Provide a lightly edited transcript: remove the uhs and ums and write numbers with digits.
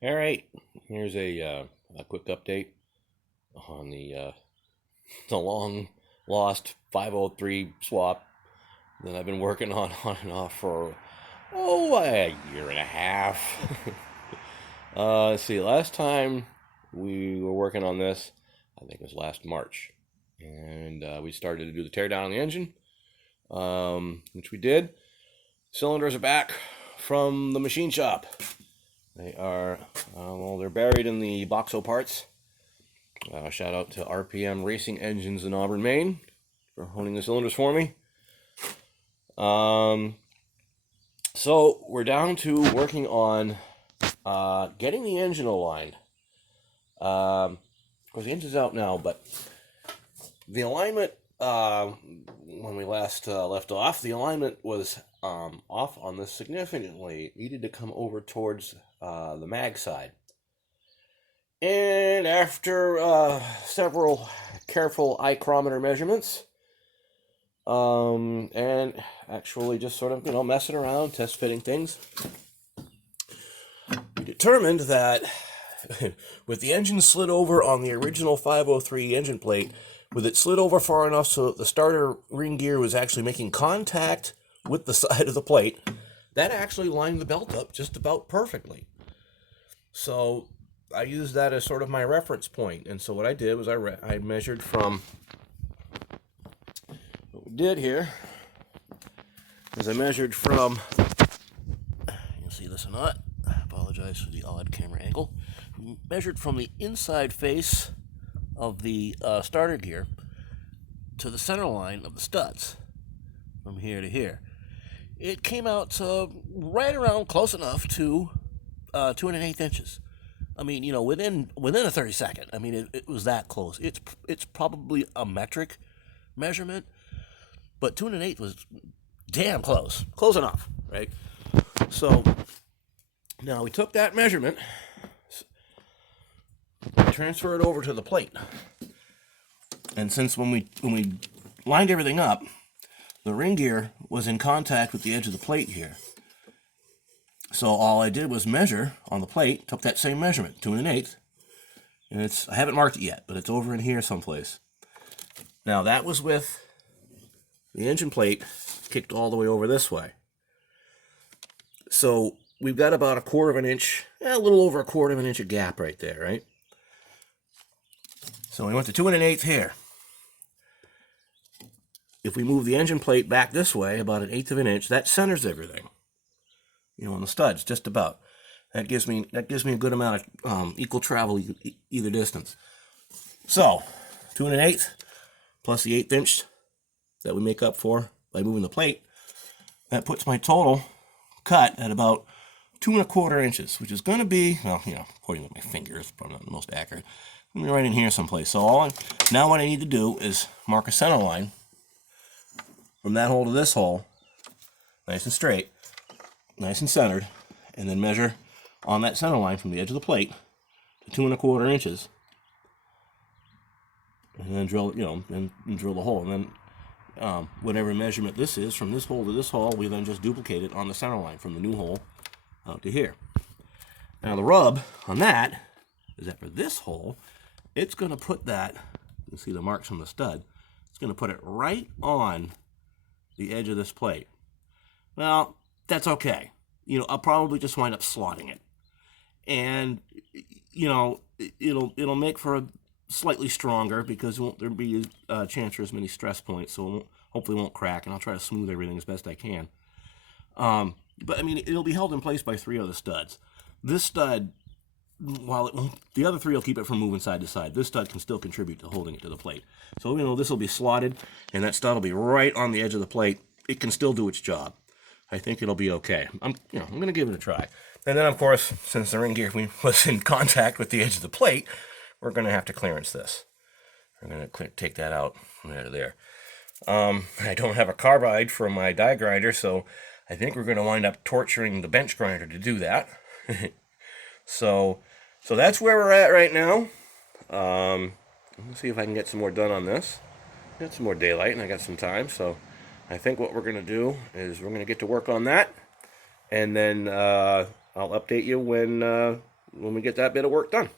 All right, here's a quick update on the long lost 503 swap that I've been working on and off for a year and a half. Let's see, last time we were working on this, I think it was last March, and we started to do the teardown on the engine, which we did. Cylinders are back from the machine shop. They are, they're buried in the Boxo parts. Shout out to RPM Racing Engines in Auburn, Maine for honing the cylinders for me. So we're down to working on getting the engine aligned. Of course, the engine's out now, but the alignment, when we last left off, the alignment was off on this significantly. It needed to come over towards the mag side. And after several careful ichrometer measurements, and actually just sort of, messing around, test fitting things, we determined that with the engine slid over on the original 503 engine plate, with it slid over far enough so that the starter ring gear was actually making contact with the side of the plate, that actually lined the belt up just about perfectly. So I used that as sort of my reference point. And so what I did was I measured from, what we did here is I measured from, you'll see this or not, I apologize for the odd camera angle, measured from the inside face of the starter gear to the center line of the studs, from here to here. It came out to right around close enough to 2 1/8 inches. I mean, within a 30-second. I mean, it was that close. It's probably a metric measurement, but 2 1/8 was damn close. Close enough, right? So now we took that measurement, transfer it over to the plate, and since when we lined everything up, the ring gear was in contact with the edge of the plate here. So all I did was measure on the plate, took that same measurement, 2 1/8, and I haven't marked it yet, but it's over in here someplace. Now that was with the engine plate kicked all the way over this way. So we've got about 1/4 of an inch, a little over 1/4 of an inch of gap right there, right? So we went to 2 1/8 here. If we move the engine plate back this way, about 1/8 of an inch, that centers everything. On the studs, just about. That gives me a good amount of equal travel either distance. So 2 1/8 plus the 1/8 inch that we make up for by moving the plate, that puts my total cut at about 2 1/4 inches, which is going to be, pointing with my fingers, probably not the most accurate. Let me right in here someplace. So now what I need to do is mark a center line from that hole to this hole, nice and straight, nice and centered, and then measure on that center line from the edge of the plate to 2 1/4 inches, and then drill, and drill the hole, and then whatever measurement this is from this hole to this hole, we then just duplicate it on the center line from the new hole out to here. Now the rub on that is that for this hole, it's going to put that, you can see the marks from the stud, it's going to put it right on the edge of this plate. Well, that's okay. I'll probably just wind up slotting it, and it'll make for a slightly stronger, because there'll be a chance for as many stress points, so hopefully won't crack, and I'll try to smooth everything as best I can. But I mean, it'll be held in place by 3 other studs. This stud, while the other 3 will keep it from moving side to side, this stud can still contribute to holding it to the plate. So this will be slotted, and that stud will be right on the edge of the plate. It can still do its job. I think it'll be okay. I'm going to give it a try. And then, of course, since the ring gear was in contact with the edge of the plate, we're going to have to clearance this. We're going to take that out from there to there. I don't have a carbide for my die grinder, so I think we're going to wind up torturing the bench grinder to do that. So that's where we're at right now. Let's see if I can get some more done on this. Got some more daylight, and I got some time, so I think what we're going to do is we're going to get to work on that, and then I'll update you when when we get that bit of work done.